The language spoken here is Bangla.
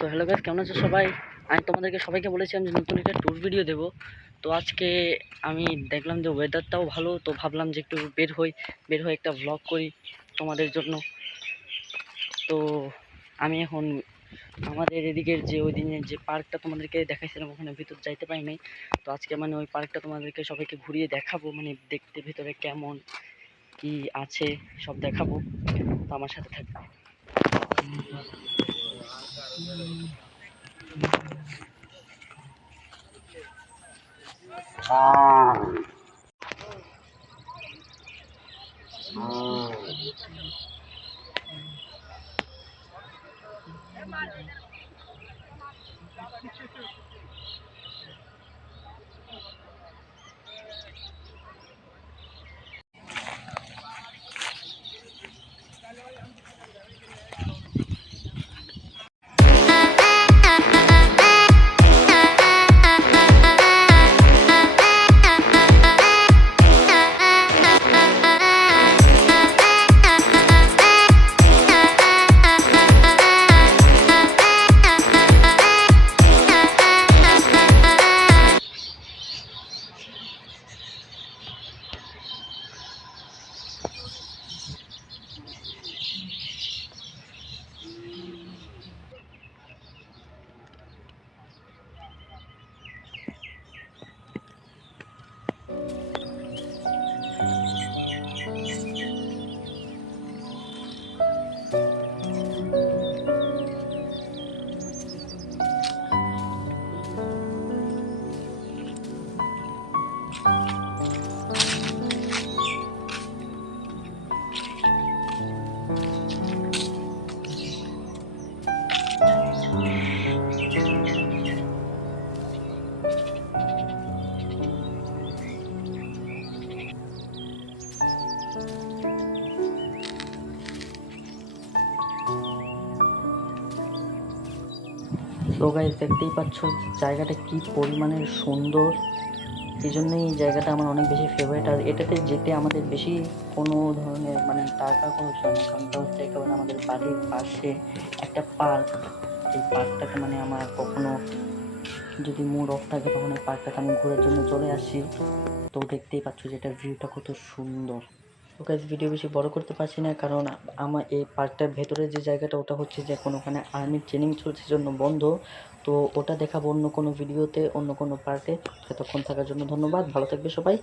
তো হ্যালো গাইস, কেমন আছো সবাই? আমি তোমাদেরকে সবাইকে বলেছিলাম যে নতুন একটা ট্যুর ভিডিও দেবো। তো আজকে আমি দেখলাম যে ওয়েদারটাও ভালো, তো ভাবলাম যে একটু বের হয়ে একটা ভ্লগ করি তোমাদের জন্য। তো আমি এখন আমাদের এদিকের যে ওই দিনের যে পার্কটা তোমাদেরকে দেখাইছিলাম, ওখানে ভিতর যাইতে পারি নাই। তো আজকে মানে ওই পার্কটা তোমাদেরকে সবাইকে ঘুরিয়ে দেখাবো, মানে দেখতে ভিতরে কেমন কি আছে সব দেখাবো। তো আমার সাথে থাকবে। তো গাইস, দেখতেই পাচ্ছ জায়গাটা কি পরিমাণের সুন্দর। এই জন্যই এই জায়গাটা আমার অনেক বেশি ফেভারিট। আর এটাতে যেতে আমাদের বেশি কোনো ধরনের মানে টাকা খরচ হয় না, কারণটা হচ্ছে একেবারে আমাদের বাড়ির পাশে একটা পার্ক। এই পার্কটাতে মানে আমার কখনো যদি মুড অফ থাকে তখন এই পার্কটাতে আমি ঘোরার জন্য চলে আসি। তো দেখতেই পাচ্ছ যে এটার ভিউটা কত সুন্দর। তো গাইস, ভিডিও বেশি বড় করতে পারছি না, কারণ আমার এই পার্কটার ভেতরে যে জায়গাটা ওটা হচ্ছে যে এখন ওখানে আর্মির ট্রেনিং চলছে জন্য বন্ধ। তো ওটা দেখাবো অন্য কোনো ভিডিওতে, অন্য কোনো পার্টে। এতক্ষণ থাকার জন্য ধন্যবাদ, ভালো থাকবে সবাই।